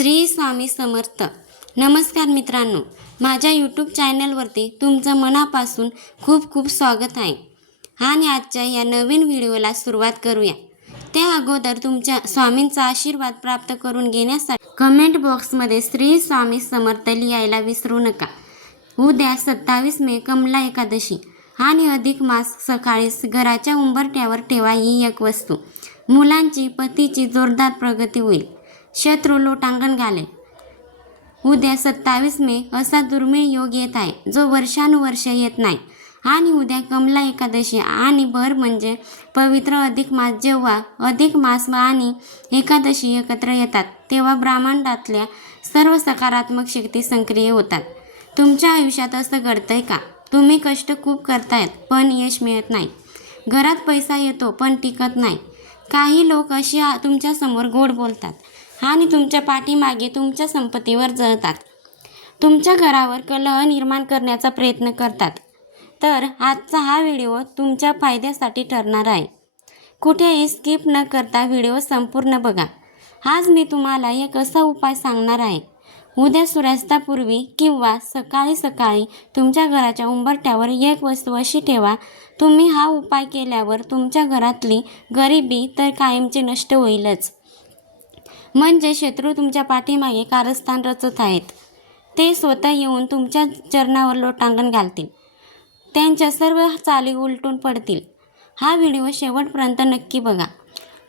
श्री स्वामी समर्थ. नमस्कार मित्रांनो, माझ्या यूट्यूब चॅनलवरती तुमचं मनापासून खूप खूप स्वागत आहे. आणि आजच्या या नवीन व्हिडिओला सुरुवात करूया. त्या अगोदर तुमच्या स्वामींचा आशीर्वाद प्राप्त करून घेण्यासाठी कमेंट बॉक्समध्ये श्री स्वामी समर्थ लिहायला विसरू नका. उद्या 27 मे कमला एकादशी आणि अधिक मास. सकाळी घराच्या उंबरठ्यावर ठेवा ही एक वस्तू. मुलांची पतीची जोरदार प्रगती होईल. शत्रू लोटांगण घालेल. उद्या 27 मे असा दुर्मिळ योग येत आहे जो वर्षानुवर्ष येत नाही. आणि उद्या कमला एकादशी आणि भर म्हणजे पवित्र अधिक मास. जेव्हा अधिक मास आणि एकादशी एकत्र येतात तेव्हा ब्रह्मांडातल्या सर्व सकारात्मक शक्ती सक्रिय होतात. तुमच्या आयुष्यात असं घडतंय का? तुम्ही कष्ट खूप करतायत पण यश मिळत नाही. घरात पैसा येतो पण टिकत नाही. काही लोक अशी तुमच्यासमोर गोड बोलतात आणि तुमच्या पाठीमागे तुमच्या संपत्तीवर जळतात. तुमच्या घरावर कलह निर्माण करण्याचा प्रयत्न करतात. तर आजचा हा व्हिडिओ तुमच्या फायद्यासाठी ठरणार आहे. कुठेही स्किप न करता व्हिडिओ संपूर्ण बघा. आज मी तुम्हाला एक असा उपाय सांगणार आहे. उद्या सूर्यास्तापूर्वी किंवा सकाळी सकाळी तुमच्या घराच्या उंबरठ्यावर एक वस्तू अशी ठेवा. तुम्ही हा उपाय केल्यावर तुमच्या घरातली गरिबी तर कायमची नष्ट होईलच. म्हणजे शत्रू तुमच्या पाठीमागे कारस्थान रचत आहेत. ते स्वतः येऊन तुमच्या चरणावर लोटांगण घालतील. त्यांच्या सर्व चाली उलटून पडतील. हा व्हिडिओ शेवटपर्यंत नक्की बघा.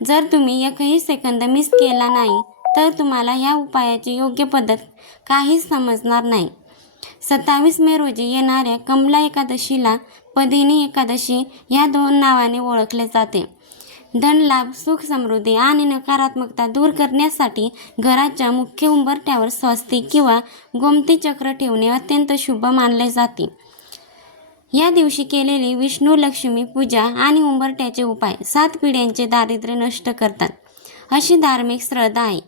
जर तुम्ही एकही सेकंद मिस केला नाही तर तुम्हाला ह्या उपायाची योग्य पद्धत काहीच समजणार नाही. 27 मे रोजी येणाऱ्या कमला एकादशीला पदिनी एकादशी या दोन नावाने ओळखले जाते. धनलाभ, सुख समृद्धी आणि नकारात्मकता दूर करण्यासाठी घराच्या मुख्य उंबरठ्यावर स्वस्तिक किंवा गोमती चक्र ठेवणे अत्यंत शुभ मानले जाते. या दिवशी केलेली विष्णू लक्ष्मी पूजा आणि उंबरठ्याचे उपाय 7 पिढ्यांचे दारिद्र्य नष्ट करतात अशी धार्मिक श्रद्धा आहे.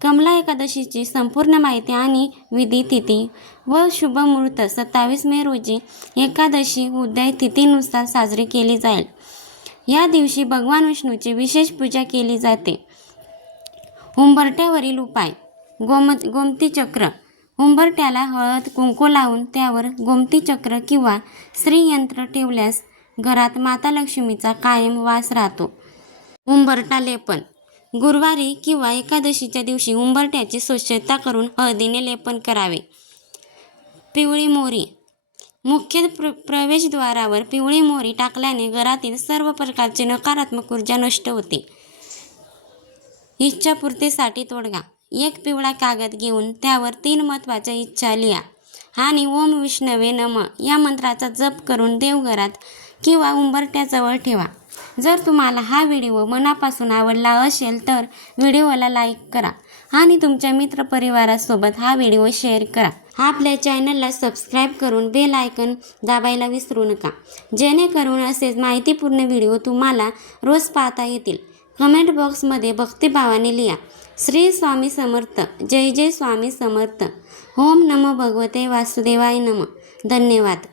कमला एकादशीची संपूर्ण माहिती आणि विधी, तिथी व शुभ मुहूर्त 27 मे रोजी एकादशी उदय तिथीनुसार साजरी केली जाईल. या दिवशी भगवान विष्णूची विशेष पूजा केली जाते. उंबरठ्यावरील उपाय. गोमती चक्र. उंबरठ्याला हळद कुंकू लावून त्यावर गोमती चक्र किंवा श्रीयंत्र ठेवल्यास घरात माता लक्ष्मीचा कायम वास राहतो. उंबरठा लेपन. गुरुवारी किंवा एकादशीच्या दिवशी उंबरठ्याची स्वच्छता करून हळदीने लेपन करावे. पिवळी मोहरी. मुख्य प्रवेशद्वारावर पिवळी मोहरी टाकल्याने घरातील सर्व प्रकारची नकारात्मक ऊर्जा नष्ट होते. इच्छापूर्तीसाठी तोडगा. एक पिवळा कागद घेऊन त्यावर 3 महत्त्वाच्या इच्छा लिहा आणि ओम विष्णवे नमः या मंत्राचा जप करून देवघरात किंवा उंबरठ्याजवळ ठेवा. जर तुम्हाला हा व्हिडिओ मनापासून आवडला असेल तर व्हिडिओला लाईक करा आणि तुमच्या मित्रपरिवारासोबत हा व्हिडिओ शेअर करा. आपल्या चॅनलला सबस्क्राईब करून बेल आयकॉन दाबायला विसरू नका, जेणेकरून असेच माहितीपूर्ण व्हिडिओ तुम्हाला रोज पाहता येतील. कमेंट बॉक्समध्ये भक्तिभावाने लिहा श्री स्वामी समर्थ. जय जय स्वामी समर्थ. ओम नमो भगवते वासुदेवाय नमः. धन्यवाद.